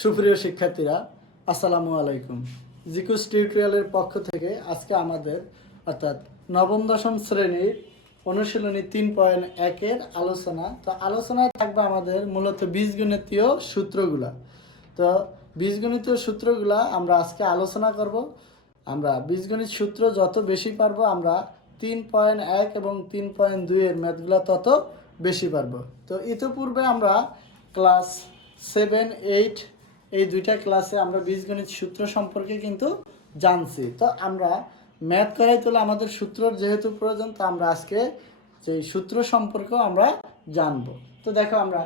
সুপ্রিয় শিক্ষার্থীরা, আসসালামু আলাইকুম। জিকুস টিউটোরিয়ালের পক্ষ থেকে আজকে আমাদের অর্থাৎ নবম দশম শ্রেণীর অনুশীলনী 3.1-এর আলোচনা। তো আলোচনায় থাকবে আমাদের মূলত বীজগণিতীয় সূত্রগুলা। তো বীজগণিতীয় সূত্রগুলা আমরা আজকে আলোচনা করব। আমরা বীজগণিত সূত্র যত বেশি পারবো আমরা 3.1 এবং 3.2-এর ম্যাথগুলো তত বেশি পারবো। তো ইতিপূর্বে আমরা ক্লাস 7, 8 এই দুইটা ক্লাসে আমরা বীজগণিত সূত্র সম্পর্কে কিন্তু জানছি। তো আমরা ম্যাথ করাই তোলে আমাদের সূত্রর যেহেতু প্রয়োজন, তো আমরা আজকে যে সূত্র সম্পর্কেও আমরা জানবো। তো দেখো আমরা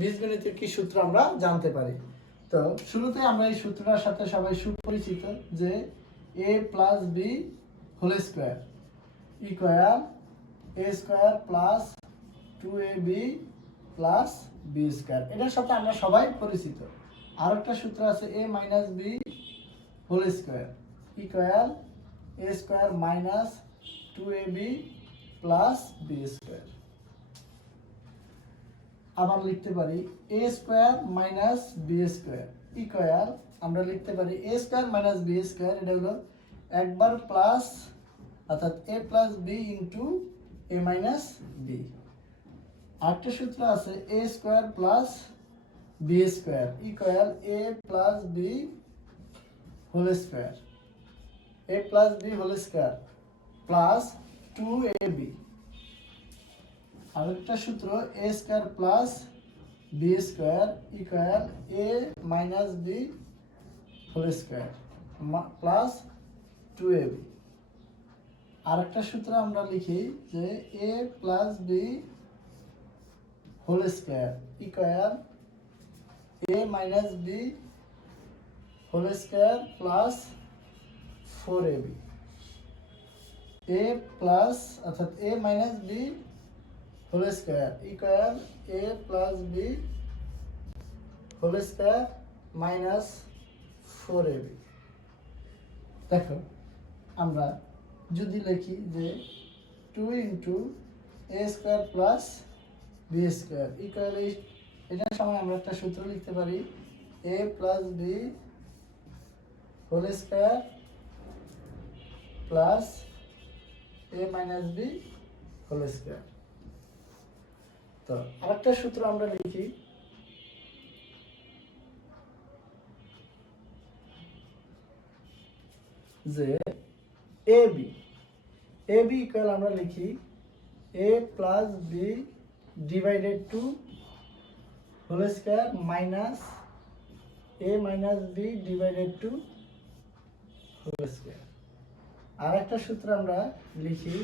বীজগণিতের কি সূত্র আমরা জানতে পারি। তো শুরুতে আমরা এই সূত্রটার সাথে সবাই সুপরিচিত যে a plus B whole square equal a square plus 2ab plus B square. এটার সাথে আমরা সবাই পরিচিত। আর একটা সূত্র আছে a minus B whole square equal a square minus 2ab plus B square. আবার লিখতে পারি a square minus B square equal আমরা লিখতে পারি a square minus B square. এটা হলো একবার প্লাস অর্থাৎ a plus B into a minus B. আরেকটা সূত্র আছে a square plus B square equal a plus B whole square, a plus B whole square plus 2ab। আরেকটা সূত্র a square plus B square equal a minus B whole square plus 2ab। আরেকটা সূত্র আমরা লিখি যে a plus B whole square equal a minus B whole square plus 4ab। a plus অর্থাৎ a minus B whole square equal a plus B whole square minus 4ab। দেখো আমরা যদি লিখি যে 2 into a square plus B square equal এটার সময় আমরা একটা সূত্র লিখতে পারি a plus B whole square plus a minus B whole square. তো আরেকটা সূত্র আমরা লিখি যে ab ইকুয়াল আমরা লিখি a plus B divided two whole square minus a minus B divided two whole square. আর একটা সূত্র আমরা লিখি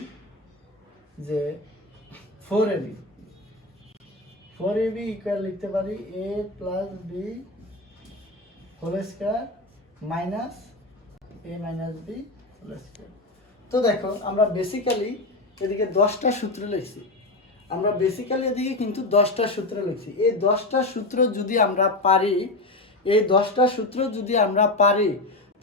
যে 4ab ইকুয়াল লিখতে পারি a plus B whole square minus a minus B whole square. তো দেখো আমরা বেসিক্যালি এদিকে 10টা সূত্র লিখছি। আমরা বেসিক্যালি এদিকে কিন্তু 10টা সূত্র লিখছি। এই 10টা সূত্র যদি আমরা পারি,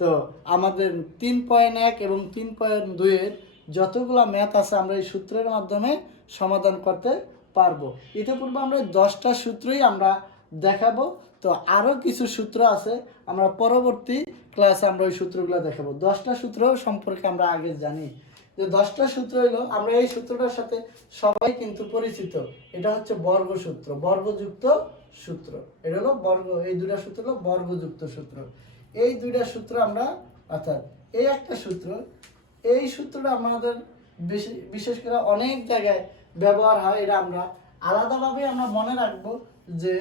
তো আমাদের 3.1 এবং 3.2-এর যতগুলা ম্যাথ আছে আমরা এই সূত্রের মাধ্যমে সমাধান করতে পারবো। ইতিপূর্বে আমরা 10টা সূত্রই আমরা দেখাবো। তো আরও কিছু সূত্র আছে, আমরা পরবর্তী ক্লাসে আমরা ওই সূত্রগুলো দেখাবো। 10টা সূত্র সম্পর্কে আমরা আগে জানি যে 10টা সূত্র হলো, আমরা এই সূত্রটার সাথে সবাই কিন্তু পরিচিত। এটা হচ্ছে বর্গসূত্র, বর্গযুক্ত সূত্র। এটা হলো বর্গ, এই দুইটা সূত্র হলো বর্গযুক্ত সূত্র। এই দুইটা সূত্র আমরা অর্থাৎ এই একটা সূত্র, এই সূত্রটা আমাদের বিশেষ করে অনেক জায়গায় ব্যবহার হয়। এটা আমরা আলাদাভাবে আমরা মনে রাখবো যে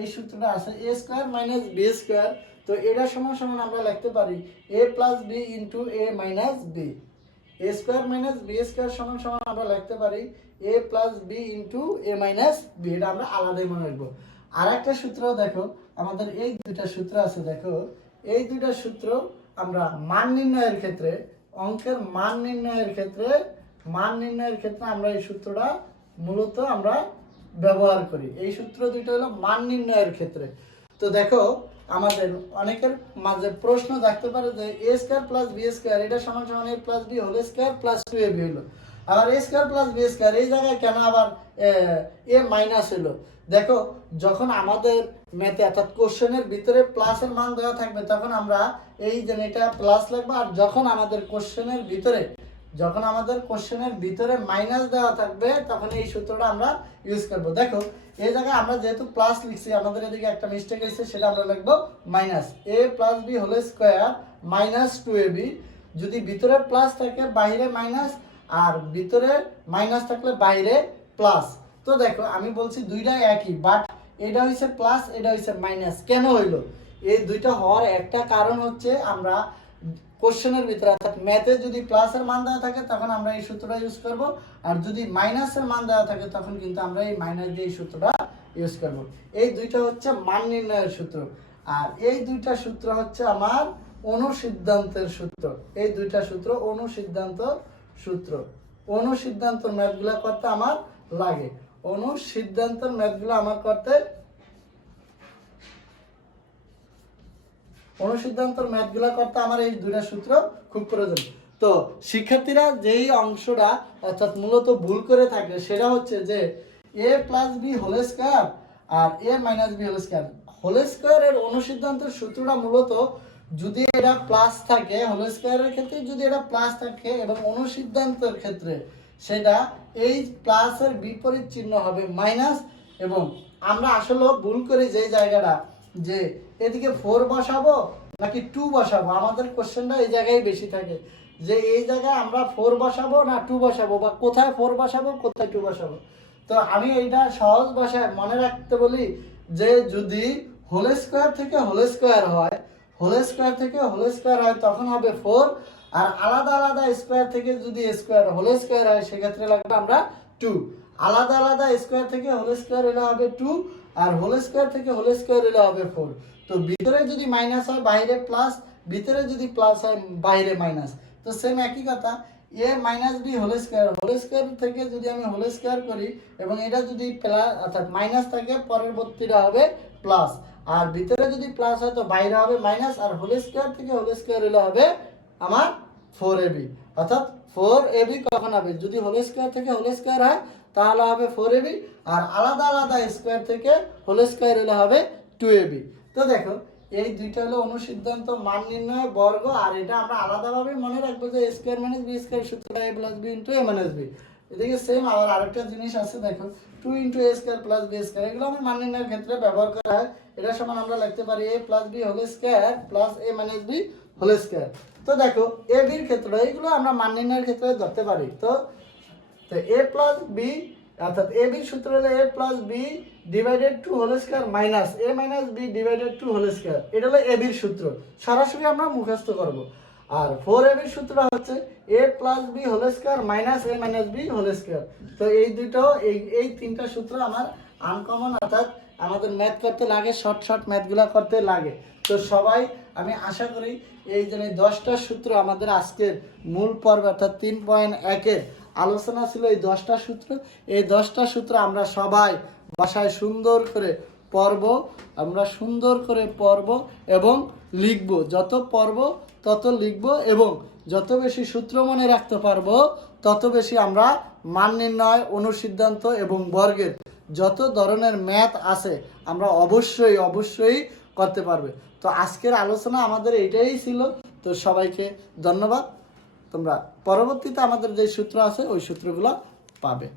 এই সূত্রটা আছে a square minus B square. তো এটা সমান সমান আমরা লিখতে পারি a plus B into a minus B. a square minus B square সমান সমান আমরা লিখতে পারি a plus B into a minus B. এটা আমরা আলাদাই মনে রাখবো। আর একটা সূত্র দেখো, আমাদের এই দুইটা সূত্র আছে। দেখো এই দুইটা সূত্র আমরা মান নির্ণয়ের ক্ষেত্রে, অঙ্কের মান নির্ণয়ের ক্ষেত্রে আমরা এই সূত্রটা মূলত আমরা ব্যবহার করি। এই সূত্র দুইটা হলো মান নির্ণয়ের ক্ষেত্রে। তো দেখো আমাদের অনেকের মাঝে প্রশ্ন থাকতে পারে যে a square plus B square এটা সমান সমান a plus B whole square plus 2ab হলো। আবার a square plus B square এই জায়গায় কেন আবার a মাইনাস হলো? দেখো যখন আমাদের ম্যাথে অর্থাৎ কোশ্চেনের ভিতরে প্লাসের মান দেওয়া থাকবে তখন আমরা এই যে এটা প্লাস লিখবো, আর যখন আমাদের কোশ্চেনের ভিতরে মাইনাস দেওয়া থাকবে তখন এই সূত্রটা আমরা ইউজ করব। দেখো এই জায়গায় আমরা যেহেতু প্লাস লিখছি, আমাদের এদিকে একটা মিস্টেক হয়েছে, সেটা আমরা লিখবো minus a plus B whole square minus 2ab। যদি ভিতরে প্লাস থাকে বাইরে মাইনাস, আর ভিতরে মাইনাস থাকলে বাইরে প্লাস। তো দেখো আমি বলছি দুইটাই একই, বাট এটা হইছে প্লাস, এটা হইছে মাইনাস। কেন হইলো? এই দুইটা হওয়ার একটা কারণ হচ্ছে আমরা কোশ্চেনের ভিতরে অর্থাৎ ম্যাথে যদি প্লাসের মান দেওয়া থাকে তখন আমরা এই সূত্রটা ইউজ করব, আর যদি মাইনাসের মান দেওয়া থাকে তখন কিন্তু আমরা এই মাইনাস দিয়ে এই সূত্রটা ইউজ করব। এই দুইটা হচ্ছে মান নির্ণয়ের সূত্র, আর এই দুইটা সূত্র হচ্ছে আমার অনুসিদ্ধান্তের সূত্র। এই দুইটা সূত্র অনুসিদ্ধান্তর ম্যাথগুলো করতে আমার লাগে। অনুসিদ্ধান্তর ম্যাথগুলো আমার করতে আমার এই দুইটা সূত্র খুব প্রয়োজন। তো শিক্ষার্থীরা যেই অংশটা অর্থাৎ মূলত ভুল করে থাকে সেটা হচ্ছে যে a plus B whole square আর a minus B whole square. Whole স্কয়ারের অনুসিদ্ধান্তের সূত্রটা মূলত যদি এটা প্লাস থাকে, হোল স্কয়ারের ক্ষেত্রে যদি এটা প্লাস থাকে এবং অনুসিদ্ধান্তের ক্ষেত্রে সেটা এই প্লাসের বিপরীত চিহ্ন হবে মাইনাস। এবং আমরা আসলে ভুল করি যে জায়গাটা যে এদিকে 4 বসাবো নাকি 2 বসাবো, আমাদের কোশ্চেনটা এই জায়গায় বেশি থাকে যে এই জায়গায় আমরা 4 বসাবো না 2 বসাবো, বা কোথায় 4 বসাবো কোথায় 2 বসাবো। তো আমি এইটা সহজ ভাষায় মনে রাখতে বলি যে যদি হোল স্কয়ার থেকে হোল স্কয়ার হয় তখন হবে 4, আর আলাদা আলাদা স্কয়ার থেকে যদি হোল স্কয়ার হয় সেক্ষেত্রে লাগবে আমরা 2। আলাদা আলাদা স্কয়ার থেকে হোল স্কয়ার হলে হবে 2, আর হোল স্কয়ার থেকে হোল স্কয়ার হলে হবে 4। তো ভিতরে যদি মাইনাস হয় বাইরে প্লাস, ভিতরে যদি প্লাস হয় বাইরে মাইনাস। তো সেম একই কথা, a minus B whole square থেকে যদি আমি হোল স্কয়ার করি এবং এটা যদি প্লাস অর্থাৎ মাইনাস থাকে পরবর্তীটা হবে প্লাস, আর ভিতরে যদি প্লাস হয় তো বাইরে হবে মাইনাস, আর হোল স্কয়ার থেকে হোল স্কয়ার হলে হবে আমার 4ab। অর্থাৎ 4ab কখন হবে? যদি হোল স্কয়ার থেকে হোল স্কয়ার হয় তাহলে হবে 4ab, আর আলাদা আলাদা স্কয়ার থেকে হোল স্কয়ার হলে হবে 2ab। তো দেখো এই দুইটা হলো অনুসিদ্ধান্ত মান নির্ণয় বর্গ, আর এটা আমরা আলাদাভাবে মনে রাখবো যে a square minus b square সূত্র a plus b into a minus b। এদিকে সেম আবার আরেকটা জিনিস আছে, দেখো 2 into a square plus b square, এগুলো আমরা মান নির্ণয়ের ক্ষেত্রে ব্যবহার করা হয়। এটা সমান আমরা লিখতে পারি a plus b whole square plus a minus b whole square. তো দেখো a b এর ক্ষেত্রে এগুলো আমরা মান নির্ণয়ের ক্ষেত্রে ধরতে পারি। তো a প্লাস b অর্থাৎ a b সূত্র হলো a plus b divided two whole square minus a minus b divided two whole square. এটা হলো a b এর সূত্র, সরাসরি আমরা মুখস্থ করব। আর 4ab এর সূত্র হচ্ছে a plus b whole square minus a minus b whole square. তো এই দুটো এই তিনটা সূত্র আমার আনকমন, অর্থাৎ আমাদের ম্যাথ করতে লাগে, শর্ট ম্যাথগুলো করতে লাগে। তো সবাই আমি আশা করি এই যে 10টা সূত্র আমাদের আজকের মূল পর্ব অর্থাৎ 3.1 আলোচনা ছিল এই 10টা সূত্র। এই 10টা সূত্র আমরা সবাই বাসায় সুন্দর করে পড়ব এবং লিখব। যত পড়ব তত লিখব এবং যত বেশি সূত্র মনে রাখতে পারবো তত বেশি আমরা মান নির্ণয়, অনুসিদ্ধান্ত এবং বর্গের যত ধরনের ম্যাথ আছে আমরা অবশ্যই করতে পারবে। তো আজকের আলোচনা আমাদের এটাই ছিল। তো সবাইকে ধন্যবাদ। তোমরা পরবর্তীতে আমাদের যে সূত্র আছে ওই সূত্রগুলো পাবে।